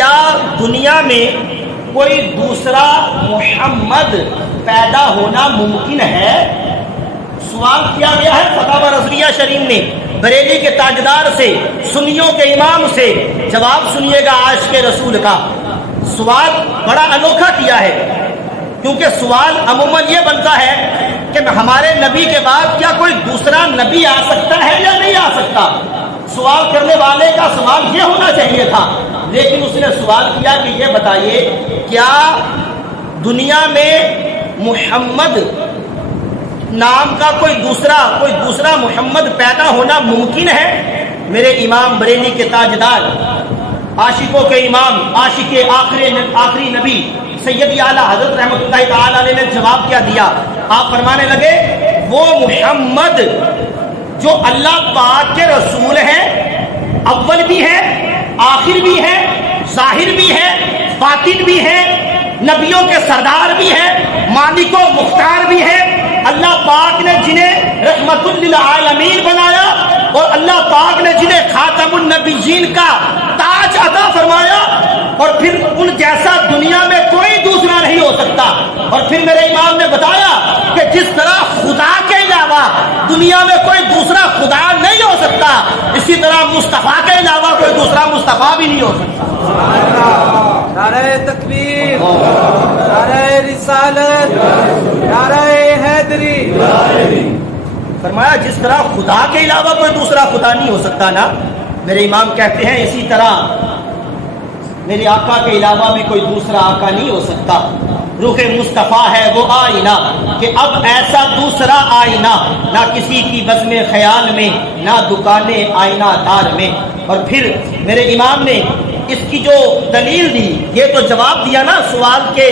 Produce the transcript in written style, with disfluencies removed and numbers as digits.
کیا دنیا میں کوئی دوسرا محمد پیدا ہونا ممکن ہے؟ سوال کیا گیا ہے فتاوی رضویہ شریف میں بریلی کے تاجدار سے، سنیوں کے امام سے۔ جواب سنیے گا عاشق رسول کا۔ سوال بڑا انوکھا کیا ہے، کیونکہ سوال عموماً یہ بنتا ہے کہ ہمارے نبی کے بعد کیا کوئی دوسرا نبی آ سکتا ہے یا نہیں آ سکتا؟ سوال کرنے والے کا سوال یہ ہونا چاہیے تھا، لیکن اس نے سوال کیا کہ یہ بتائیے کیا دنیا میں محمد نام کا کوئی دوسرا محمد پیدا ہونا ممکن ہے؟ میرے امام بریلی کے تاجدار، عاشقوں کے امام، عاشق آخری نبی سیدی اعلیٰ حضرت رحمۃ اللہ تعالی علیہ نے جواب کیا دیا؟ آپ فرمانے لگے وہ محمد جو اللہ پاک کے رسول ہیں، اول بھی ہے، آخر بھی ہے، ظاہر بھی ہے، باطن بھی ہے، نبیوں کے سردار بھی ہے، مالک و مختار بھی ہے، اللہ پاک نے جنہیں رحمت للعالمین بنایا اور اللہ پاک نے جنہیں خاتم النبیین کا تاج عطا فرمایا، اور پھر ان جیسا دنیا میں کوئی دوسرا نہیں ہو سکتا۔ اور پھر میرے امام نے بتایا کہ جس طرح خدا کے علاوہ دنیا میں کوئی دوسرا خدا نہیں ہو سکتا، اسی طرح مصطفیٰ کے علاوہ کوئی دوسرا مصطفیٰ بھی نہیں ہو سکتا۔ نعرہ تکبیر، نعرہ رسالت، نعرہ حیدری۔ فرمایا جس طرح خدا کے علاوہ کوئی دوسرا خدا نہیں ہو سکتا نا، میرے امام کہتے ہیں اسی طرح میرے آقا کے علاوہ بھی کوئی دوسرا آقا نہیں ہو سکتا۔ روح مصطفیٰ ہے وہ آئینہ کہ اب ایسا دوسرا آئینہ نہ کسی کی بزم خیال میں، نہ دکانیں آئینہ دار میں۔ اور پھر میرے امام نے اس کی جو دلیل دی، یہ تو جواب دیا نا سوال کے